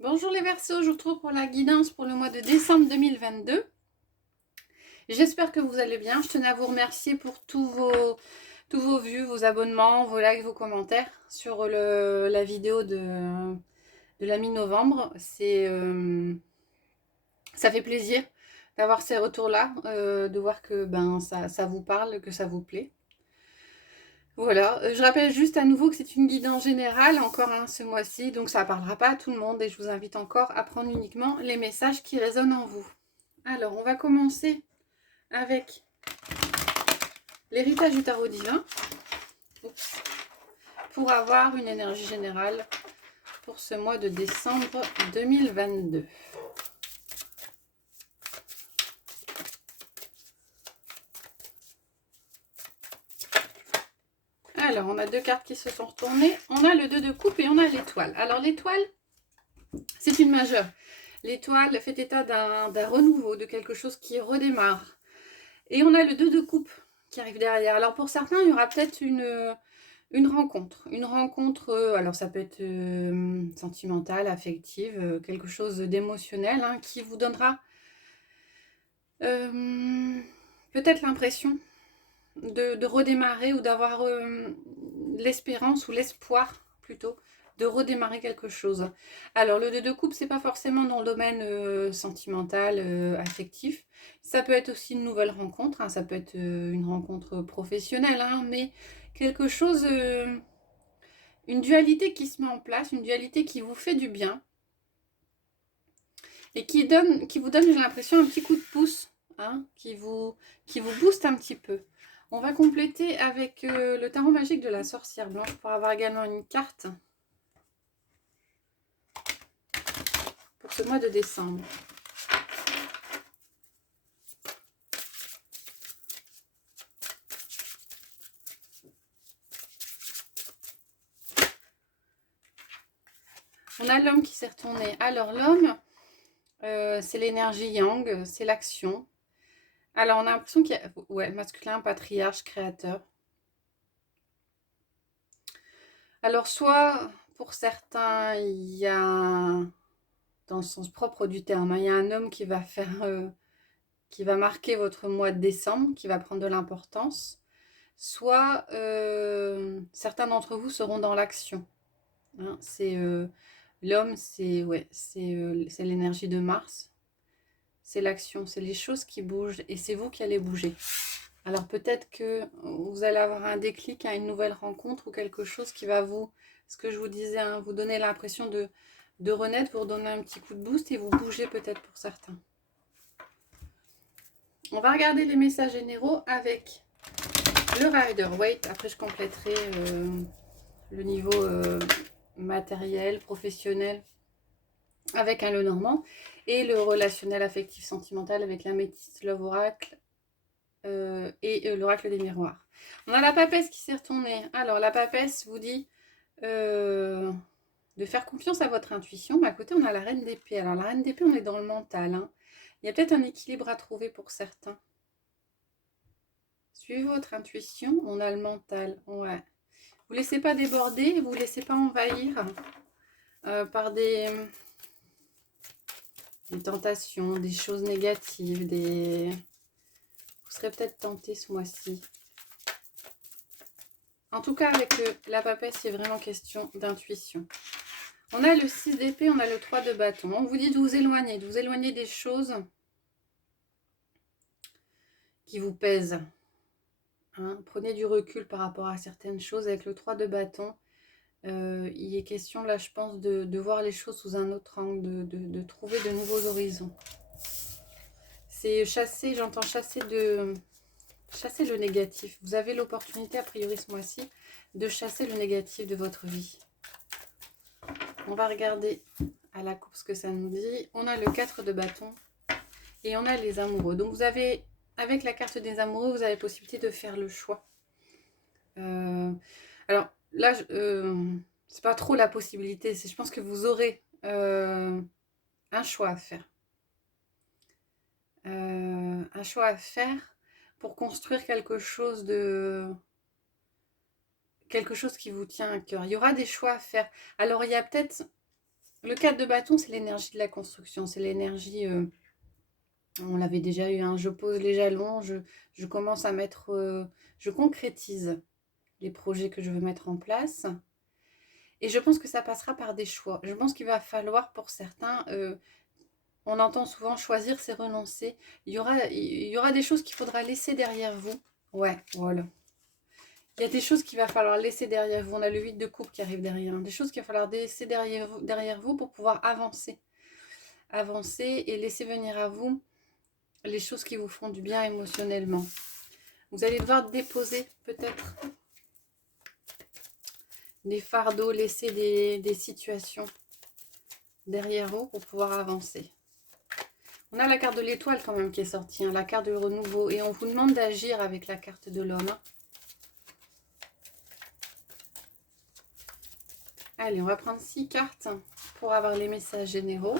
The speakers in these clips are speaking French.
Bonjour les Verseaux, je vous retrouve pour la guidance pour le mois de décembre 2022. J'espère que vous allez bien. Je tenais à vous remercier pour tous vos vues, vos abonnements, vos likes, vos commentaires sur la vidéo de la mi-novembre. Ça fait plaisir d'avoir ces retours-là, de voir que ça vous parle, que ça vous plaît. Voilà, je rappelle juste à nouveau que c'est une guidance générale, encore ce mois-ci, donc ça ne parlera pas à tout le monde et je vous invite encore à prendre uniquement les messages qui résonnent en vous. Alors, on va commencer avec l'héritage du tarot divin. Oups. Pour avoir une énergie générale pour ce mois de décembre 2022. Alors, on a deux cartes qui se sont retournées. On a le 2 de coupe et on a l'étoile. Alors, l'étoile, c'est une majeure. L'étoile fait état d'un renouveau, de quelque chose qui redémarre. Et on a le 2 de coupe qui arrive derrière. Alors, pour certains, il y aura peut-être une rencontre, alors ça peut être sentimentale, affective, quelque chose d'émotionnel, qui vous donnera peut-être l'impression de redémarrer ou d'avoir l'espérance ou l'espoir plutôt de redémarrer quelque chose. Alors le 2 de coupe, c'est pas forcément dans le domaine sentimental, affectif. Ça peut être aussi une nouvelle rencontre, ça peut être une rencontre professionnelle, mais quelque chose, une dualité qui se met en place, une dualité qui vous fait du bien et qui vous donne, j'ai l'impression, un petit coup de pouce, qui vous booste un petit peu. On va compléter avec le tarot magique de la sorcière blanche pour avoir également une carte pour ce mois de décembre. On a l'homme qui s'est retourné. Alors l'homme, c'est l'énergie yang, c'est l'action. Alors on a l'impression qu'il y a masculin, patriarche, créateur. Alors soit pour certains, il y a, dans le sens propre du terme, il y a un homme qui va qui va marquer votre mois de décembre, qui va prendre de l'importance. Soit certains d'entre vous seront dans l'action. C'est l'homme, c'est l'énergie de Mars. C'est l'action, c'est les choses qui bougent et c'est vous qui allez bouger. Alors peut-être que vous allez avoir un déclic à une nouvelle rencontre ou quelque chose qui va ce que je vous disais, vous donner l'impression de renaître, vous redonner un petit coup de boost et vous bouger peut-être pour certains. On va regarder les messages généraux avec le Rider-Waite. Après, je compléterai le niveau matériel, professionnel avec un Lenormand et le relationnel affectif sentimental avec la Métisse Love Oracle et l'Oracle des Miroirs. On a la papesse qui s'est retournée. Alors, la papesse vous dit de faire confiance à votre intuition. Mais à côté, on a la Reine d'épée. Alors, la Reine d'épée, on est dans le mental. Il y a peut-être un équilibre à trouver pour certains. Suivez votre intuition, on a le mental. Ouais. Vous ne laissez pas déborder, vous ne laissez pas envahir par des tentations, des choses négatives, vous serez peut-être tenté ce mois-ci. En tout cas, avec la papesse, c'est vraiment question d'intuition. On a le 6 d'épée, on a le 3 de bâton. On vous dit de vous éloigner des choses qui vous pèsent. Prenez du recul par rapport à certaines choses. Avec le 3 de bâton, il est question, là, je pense, de voir les choses sous un autre angle, de trouver de nouveaux horizons. C'est chasser, j'entends chasser le négatif. Vous avez l'opportunité, a priori ce mois-ci, de chasser le négatif de votre vie. On va regarder à la coupe ce que ça nous dit. On a le 4 de bâton et on a les amoureux. Donc vous avez, avec la carte des amoureux, vous avez la possibilité de faire le choix. Alors là, c'est pas trop la possibilité, je pense que vous aurez un choix à faire. Un choix à faire pour construire quelque chose qui vous tient à cœur. Il y aura des choix à faire. Alors il y a peut-être Le 4 de bâton, c'est l'énergie de la construction. C'est l'énergie, on l'avait déjà eu, hein, je pose les jalons, je commence à mettre, je concrétise les projets que je veux mettre en place. Et je pense que ça passera par des choix. Je pense qu'il va falloir pour certains, on entend souvent choisir, c'est renoncer. Il y aura des choses qu'il faudra laisser derrière vous. Ouais, voilà. Il y a des choses qu'il va falloir laisser derrière vous. On a le 8 de coupe qui arrive derrière. Des choses qu'il va falloir laisser derrière vous pour pouvoir avancer. Avancer et laisser venir à vous les choses qui vous font du bien émotionnellement. Vous allez devoir déposer peut-être des fardeaux, laisser des situations derrière vous pour pouvoir avancer. On a la carte de l'étoile quand même qui est sortie, hein, la carte du renouveau. Et on vous demande d'agir avec la carte de l'homme. Allez, on va prendre 6 cartes pour avoir les messages généraux.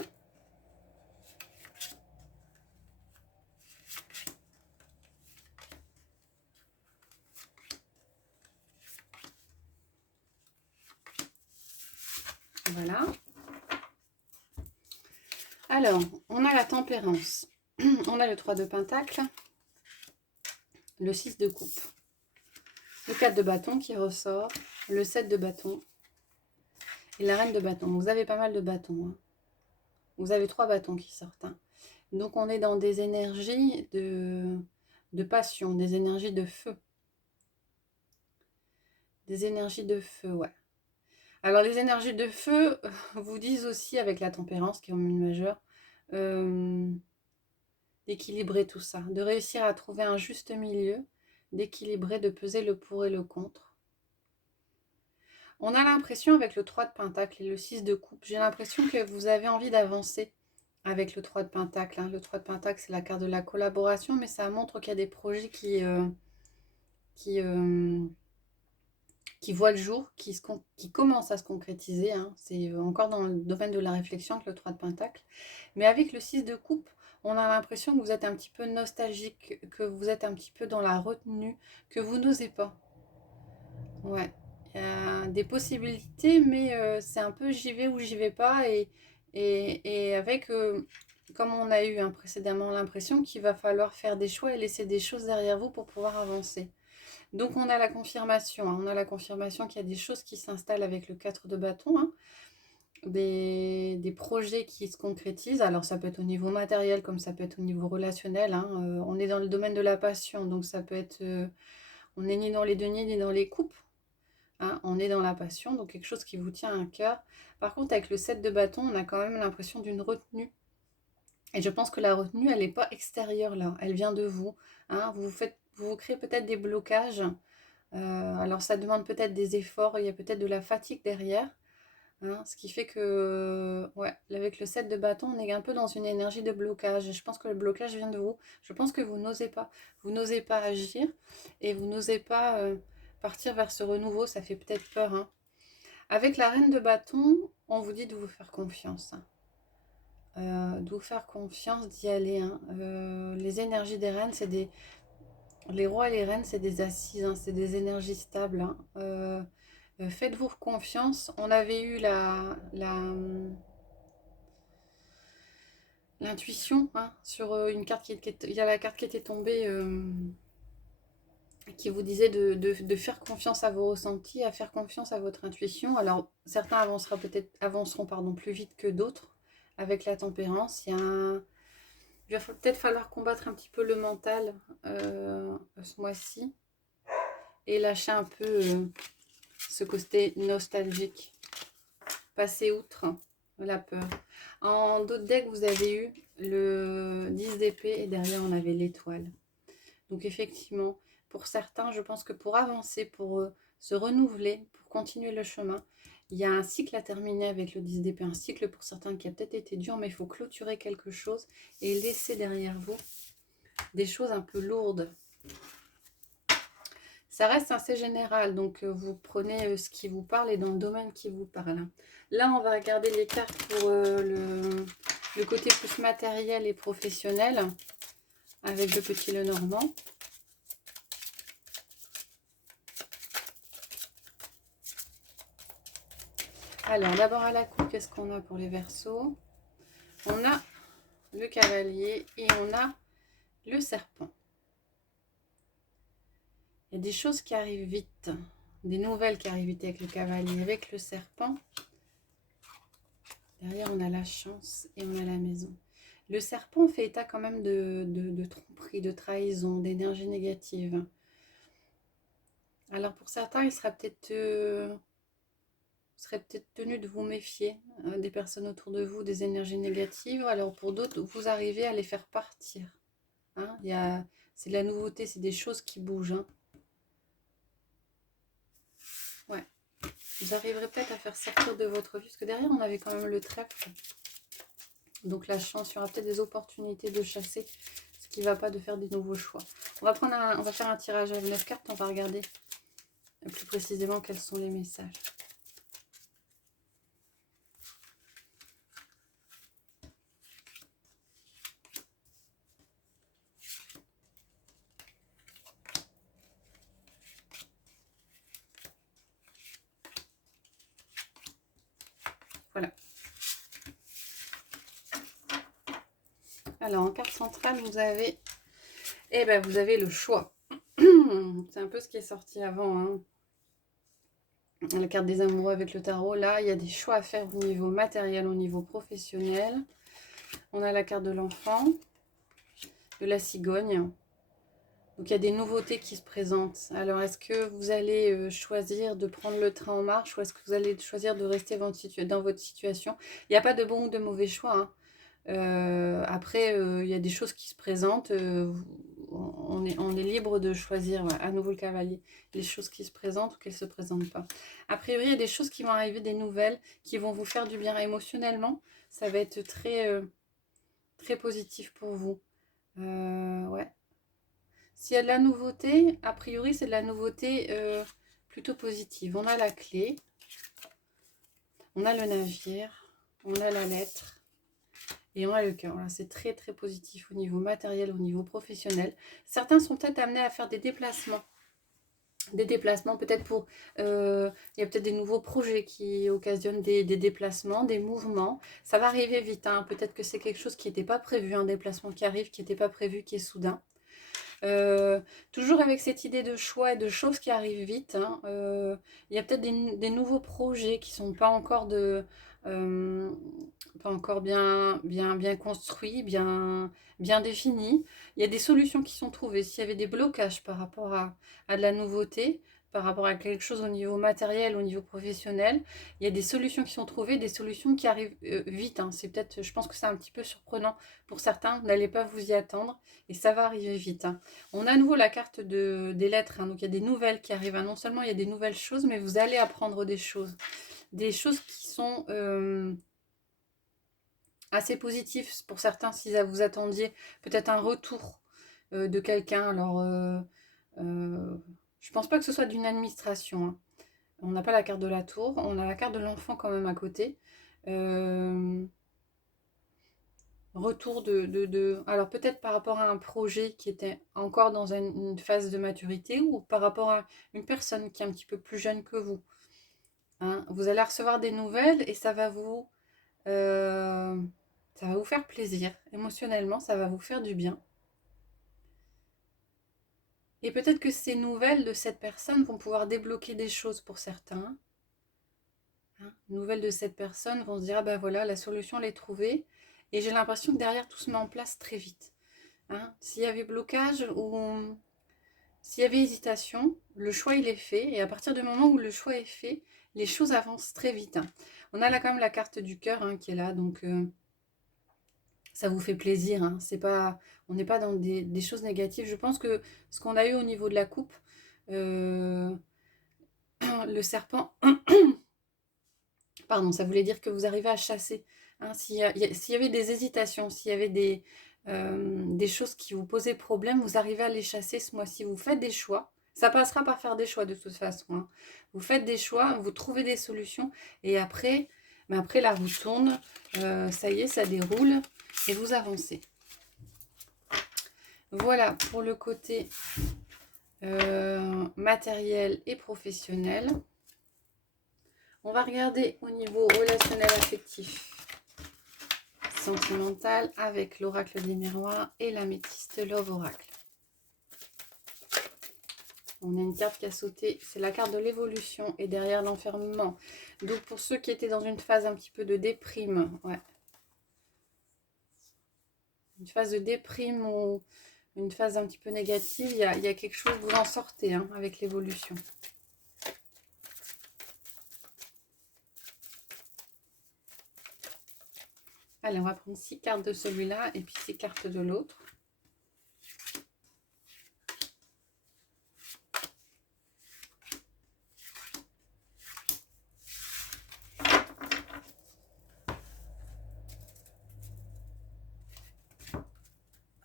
Voilà. Alors, on a la tempérance. On a le 3 de pentacle. Le 6 de coupe. Le 4 de bâton qui ressort. Le 7 de bâton. Et la reine de bâton. Vous avez pas mal de bâtons. Hein. Vous avez 3 bâtons qui sortent. Hein. Donc, on est dans des énergies de passion, des énergies de feu. Des énergies de feu, ouais. Alors, les énergies de feu vous disent aussi, avec la tempérance qui est en lune majeure, d'équilibrer tout ça, de réussir à trouver un juste milieu, d'équilibrer, de peser le pour et le contre. On a l'impression avec le 3 de pentacle et le 6 de coupe, j'ai l'impression que vous avez envie d'avancer avec le 3 de pentacle. Hein. Le 3 de pentacle, c'est la carte de la collaboration, mais ça montre qu'il y a des projets qui voient le jour, qui commencent à se concrétiser. Hein. C'est encore dans le domaine de la réflexion que le 3 de pentacle. Mais avec le 6 de coupe, on a l'impression que vous êtes un petit peu nostalgique, que vous êtes un petit peu dans la retenue, que vous n'osez pas. Ouais, il y a des possibilités, mais c'est un peu j'y vais ou j'y vais pas. Et avec, comme on a eu précédemment, l'impression qu'il va falloir faire des choix et laisser des choses derrière vous pour pouvoir avancer. Donc on a la confirmation, hein, on a la confirmation qu'il y a des choses qui s'installent avec le 4 de bâton, hein, des projets qui se concrétisent. Alors ça peut être au niveau matériel comme ça peut être au niveau relationnel. Hein, on est dans le domaine de la passion, donc ça peut être, on n'est ni dans les deniers ni dans les coupes. Hein, on est dans la passion, donc quelque chose qui vous tient à cœur. Par contre, avec le 7 de bâton, on a quand même l'impression d'une retenue. Et je pense que la retenue, elle n'est pas extérieure là, elle vient de vous. Hein, vous créez peut-être des blocages. Alors ça demande peut-être des efforts, il y a peut-être de la fatigue derrière. Hein, ce qui fait que, ouais, avec le 7 de bâton, on est un peu dans une énergie de blocage. Je pense que le blocage vient de vous. Je pense que vous n'osez pas. Vous n'osez pas agir et vous n'osez pas partir vers ce renouveau. Ça fait peut-être peur. Hein. Avec la reine de bâton, on vous dit de vous faire confiance. Hein. De vous faire confiance, d'y aller. Hein. Les énergies des reines, c'est des... Les rois et les reines, c'est des assises, hein, c'est des énergies stables. Hein. Faites-vous confiance. On avait eu l'intuition hein, sur une carte il y a la carte qui était tombée qui vous disait de faire confiance à vos ressentis, à faire confiance à votre intuition. Alors certains avanceront plus vite que d'autres avec la tempérance. Il va peut-être falloir combattre un petit peu le mental ce mois-ci et lâcher un peu ce côté nostalgique. Passer outre la peur. En d'autres decks, vous avez eu le 10 d'épée et derrière, on avait l'étoile. Donc effectivement, pour certains, je pense que pour avancer, pour se renouveler, pour continuer le chemin, il y a un cycle à terminer avec le 10 d'épée. Un cycle pour certains qui a peut-être été dur, mais il faut clôturer quelque chose et laisser derrière vous des choses un peu lourdes. Ça reste assez général, donc vous prenez ce qui vous parle et dans le domaine qui vous parle. Là, on va regarder les cartes pour le côté plus matériel et professionnel avec le petit Lenormand. Alors, d'abord à la coupe, qu'est-ce qu'on a pour les Verseaux? On a le cavalier et on a le serpent. Il y a des choses qui arrivent vite, des nouvelles qui arrivent vite avec le cavalier, avec le serpent. Derrière, on a la chance et on a la maison. Le serpent fait état quand même de tromperie, de trahison, d'énergie négative. Alors pour certains, il sera peut-être tenu de vous méfier des personnes autour de vous, des énergies négatives. Alors pour d'autres, vous arrivez à les faire partir. Hein, c'est de la nouveauté, c'est des choses qui bougent. Hein. Ouais. Vous arriverez peut-être à faire sortir de votre vie, parce que derrière, on avait quand même le trèfle. Donc la chance, il y aura peut-être des opportunités de chasser ce qui ne va pas, de faire des nouveaux choix. On va faire un tirage à 9 cartes, on va regarder plus précisément quels sont les messages. Voilà. Alors en carte centrale, vous avez le choix. C'est un peu ce qui est sorti avant. Hein. La carte des amoureux avec le tarot. Là, il y a des choix à faire au niveau matériel, au niveau professionnel. On a la carte de l'enfant, de la cigogne. Donc il y a des nouveautés qui se présentent. Alors est-ce que vous allez choisir de prendre le train en marche ou est-ce que vous allez choisir de rester dans votre situation? Il n'y a pas de bon ou de mauvais choix. Hein. Après, il y a des choses qui se présentent. On est libre de choisir, ouais, à nouveau le cavalier, les choses qui se présentent ou qu'elles ne se présentent pas. A priori, il y a des choses qui vont arriver, des nouvelles qui vont vous faire du bien émotionnellement. Ça va être très positif pour vous. Ouais. S'il y a de la nouveauté, a priori, c'est de la nouveauté plutôt positive. On a la clé, on a le navire, on a la lettre. Et on a le cœur. Voilà, c'est très positif au niveau matériel, au niveau professionnel. Certains sont peut-être amenés à faire des déplacements. Des déplacements peut-être pour... il y a peut-être des nouveaux projets qui occasionnent des déplacements, des mouvements. Ça va arriver vite. Hein. Peut-être que c'est quelque chose qui n'était pas prévu, un déplacement qui arrive, qui n'était pas prévu, qui est soudain. Toujours avec cette idée de choix et de choses qui arrivent vite. Hein. Il y a peut-être des nouveaux projets qui ne sont pas encore pas encore bien construits, bien définis. Il y a des solutions qui sont trouvées. S'il y avait des blocages par rapport à de la nouveauté, par rapport à quelque chose au niveau matériel, au niveau professionnel, il y a des solutions qui sont trouvées, des solutions qui arrivent vite. Hein. C'est peut-être, je pense que c'est un petit peu surprenant pour certains. N'allez pas vous y attendre et ça va arriver vite. Hein. On a à nouveau la carte des lettres. Hein. Donc il y a des nouvelles qui arrivent. Hein. Non seulement il y a des nouvelles choses, mais vous allez apprendre des choses. Des choses qui sont assez positives pour certains, si vous attendiez peut-être un retour de quelqu'un. Alors, je pense pas que ce soit d'une administration. Hein. On n'a pas la carte de la tour, on a la carte de l'enfant quand même à côté. Retour alors peut-être par rapport à un projet qui était encore dans une phase de maturité ou par rapport à une personne qui est un petit peu plus jeune que vous. Hein. Vous allez recevoir des nouvelles et ça va vous faire plaisir. Émotionnellement, ça va vous faire du bien. Et peut-être que ces nouvelles de cette personne vont pouvoir débloquer des choses pour certains. Hein. Nouvelles de cette personne vont se dire, ah ben voilà, la solution elle est trouvée. Et j'ai l'impression que derrière, tout se met en place très vite. Hein. S'il y avait blocage ou s'il y avait hésitation, le choix il est fait. Et à partir du moment où le choix est fait, les choses avancent très vite. Hein. On a là quand même la carte du cœur hein, qui est là. Donc ça vous fait plaisir. Hein. On n'est pas dans des choses négatives. Je pense que ce qu'on a eu au niveau de la coupe, le serpent, pardon, ça voulait dire que vous arrivez à chasser. Hein. S'il y avait des hésitations, s'il y avait des choses qui vous posaient problème, vous arrivez à les chasser ce mois-ci. Vous faites des choix. Ça passera par faire des choix de toute façon. Hein. Vous faites des choix, vous trouvez des solutions. Et après la roue tourne. Ça y est, ça déroule. Et vous avancez. Voilà pour le côté matériel et professionnel. On va regarder au niveau relationnel affectif, sentimental, avec l'oracle des miroirs et l'améthyste Love Oracle. On a une carte qui a sauté, c'est la carte de l'évolution et derrière l'enfermement. Donc pour ceux qui étaient dans une phase un petit peu de déprime, ouais. Une phase de déprime ou une phase un petit peu négative, il y a quelque chose, vous en sortez hein, avec l'évolution. Allez, on va prendre 6 cartes de celui-là et puis 6 cartes de l'autre.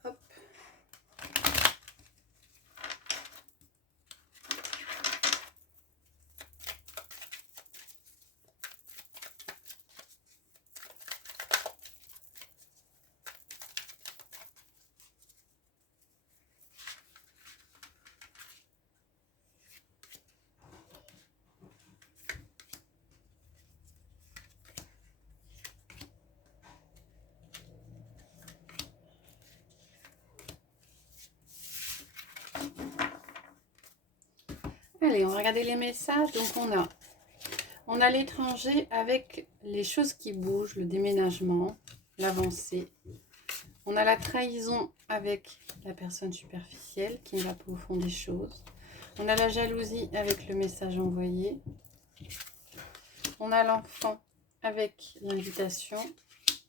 Hop. Allez, on va regarder les messages. Donc on a l'étranger avec les choses qui bougent, le déménagement, l'avancée. On a la trahison avec la personne superficielle qui ne va pas au fond des choses. On a la jalousie avec le message envoyé. On a l'enfant avec l'invitation.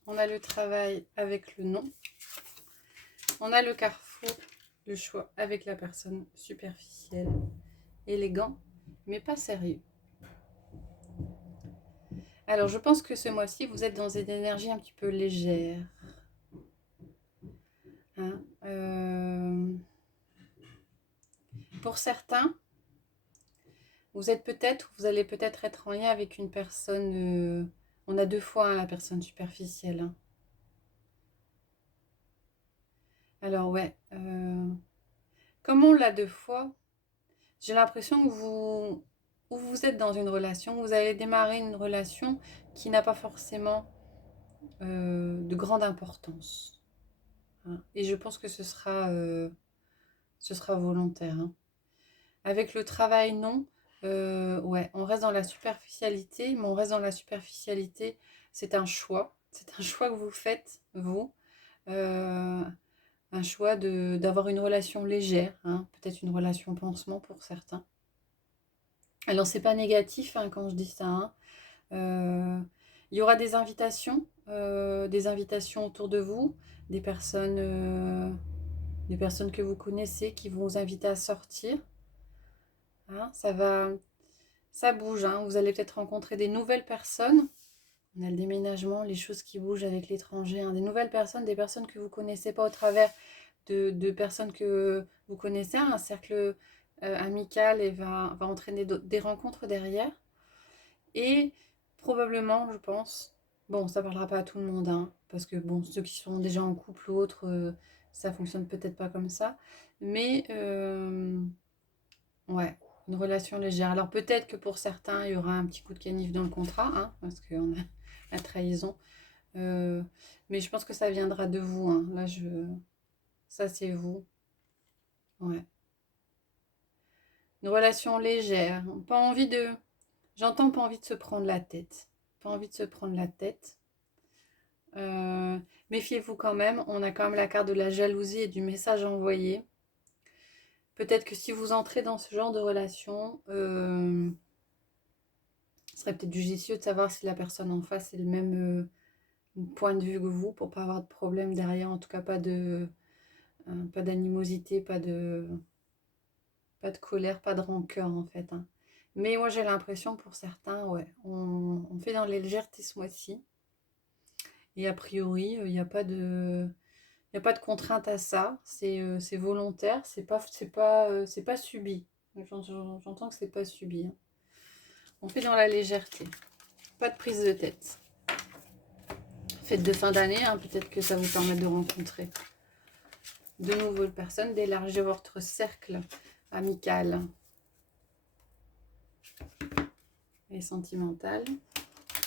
On a le travail avec le non. On a le carrefour, le choix avec la personne superficielle. Élégant, mais pas sérieux. Alors, je pense que ce mois-ci, vous êtes dans une énergie un petit peu légère. Hein, pour certains, vous allez peut-être être en lien avec une personne. On a 2 fois hein, la personne superficielle. Hein. Alors ouais, comme on l'a 2 fois, j'ai l'impression que vous êtes dans une relation, vous allez démarrer une relation qui n'a pas forcément de grande importance. Hein. Et je pense que ce sera volontaire. Hein. Avec le travail, non. Ouais, on reste dans la superficialité, mais on reste dans la superficialité. C'est un choix. C'est un choix que vous faites, vous. Un choix d'avoir une relation légère, hein, peut-être une relation pansement pour certains. Alors, c'est pas négatif hein, quand je dis ça. Hein. Il y aura des invitations autour de vous, des personnes que vous connaissez qui vont vous inviter à sortir. Hein, ça bouge. Hein, vous allez peut-être rencontrer des nouvelles personnes. On a le déménagement, les choses qui bougent avec l'étranger. Hein, des nouvelles personnes, des personnes que vous ne connaissez pas au travers de personnes que vous connaissez. Un cercle amical et va entraîner des rencontres derrière. Et probablement, je pense, bon, ça ne parlera pas à tout le monde, hein, parce que bon, ceux qui sont déjà en couple ou autre, ça fonctionne peut-être pas comme ça. Mais ouais, une relation légère. Alors peut-être que pour certains, il y aura un petit coup de canif dans le contrat, hein, parce qu'on a la trahison. Mais je pense que ça viendra de vous. Hein. Là, ça c'est vous. Ouais. Une relation légère. Pas envie de. J'entends pas envie de se prendre la tête. Pas envie de se prendre la tête. Méfiez-vous quand même. On a quand même la carte de la jalousie et du message envoyé. Peut-être que si vous entrez dans ce genre de relation, ce serait peut-être judicieux de savoir si la personne en face est le même point de vue que vous pour pas avoir de problème derrière. En tout cas, pas d'animosité, pas de colère, pas de rancœur en fait. Hein. Mais moi j'ai l'impression pour certains, ouais, on fait dans les légèretés ce mois-ci. Et a priori, il n'y a pas de. Il n'y a pas de contrainte à ça, c'est volontaire, c'est pas subi. J'entends que c'est pas subi. Hein. On fait dans la légèreté, pas de prise de tête. Fête de fin d'année, hein, peut-être que ça vous permet de rencontrer de nouvelles personnes, d'élargir votre cercle amical. et sentimentale.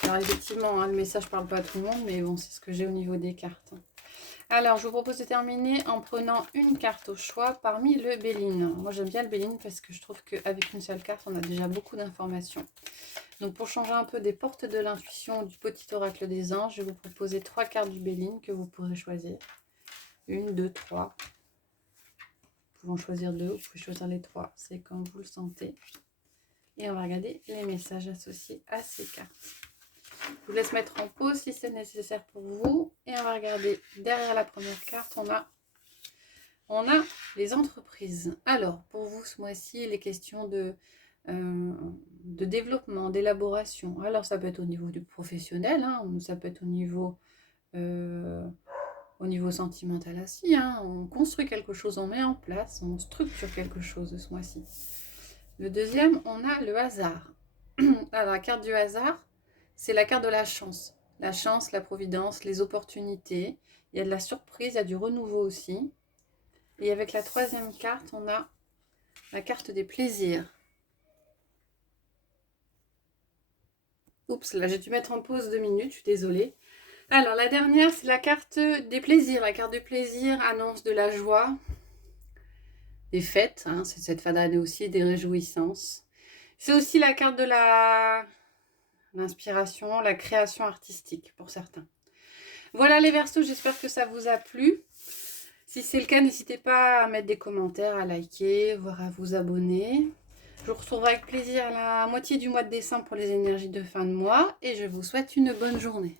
Alors effectivement, hein, le message ne parle pas à tout le monde, mais bon, c'est ce que j'ai au niveau des cartes. Alors, je vous propose de terminer en prenant une carte au choix parmi le Béline. Moi, j'aime bien le Béline parce que je trouve qu'avec une seule carte, on a déjà beaucoup d'informations. Donc, pour changer un peu des portes de l'intuition du petit oracle des anges, je vais vous proposer 3 cartes du Béline que vous pourrez choisir. 1, 2, 3. Vous pouvez en choisir 2, vous pouvez choisir les 3. C'est comme vous le sentez. Et on va regarder les messages associés à ces cartes. Je vous laisse mettre en pause si c'est nécessaire pour vous. Et on va regarder derrière la première carte, on a les entreprises. Alors, pour vous, ce mois-ci, les questions de développement, d'élaboration. Alors, ça peut être au niveau du professionnel, hein, ça peut être au niveau sentimental aussi. Hein, on construit quelque chose, on met en place, on structure quelque chose ce mois-ci. Le deuxième, on a le hasard. Alors, la carte du hasard, c'est la carte de la chance. La chance, la providence, les opportunités. Il y a de la surprise, il y a du renouveau aussi. Et avec la troisième carte, on a la carte des plaisirs. Oups, là j'ai dû mettre en pause 2 minutes, je suis désolée. Alors la dernière, c'est la carte des plaisirs. La carte du plaisir annonce de la joie, des fêtes, hein, c'est cette fin d'année aussi, des réjouissances. C'est aussi la carte de l'inspiration, la création artistique pour certains. Voilà les Verseaux, j'espère que ça vous a plu. Si c'est le cas, n'hésitez pas à mettre des commentaires, à liker, voire à vous abonner. Je vous retrouverai avec plaisir à la moitié du mois de décembre pour les énergies de fin de mois et je vous souhaite une bonne journée.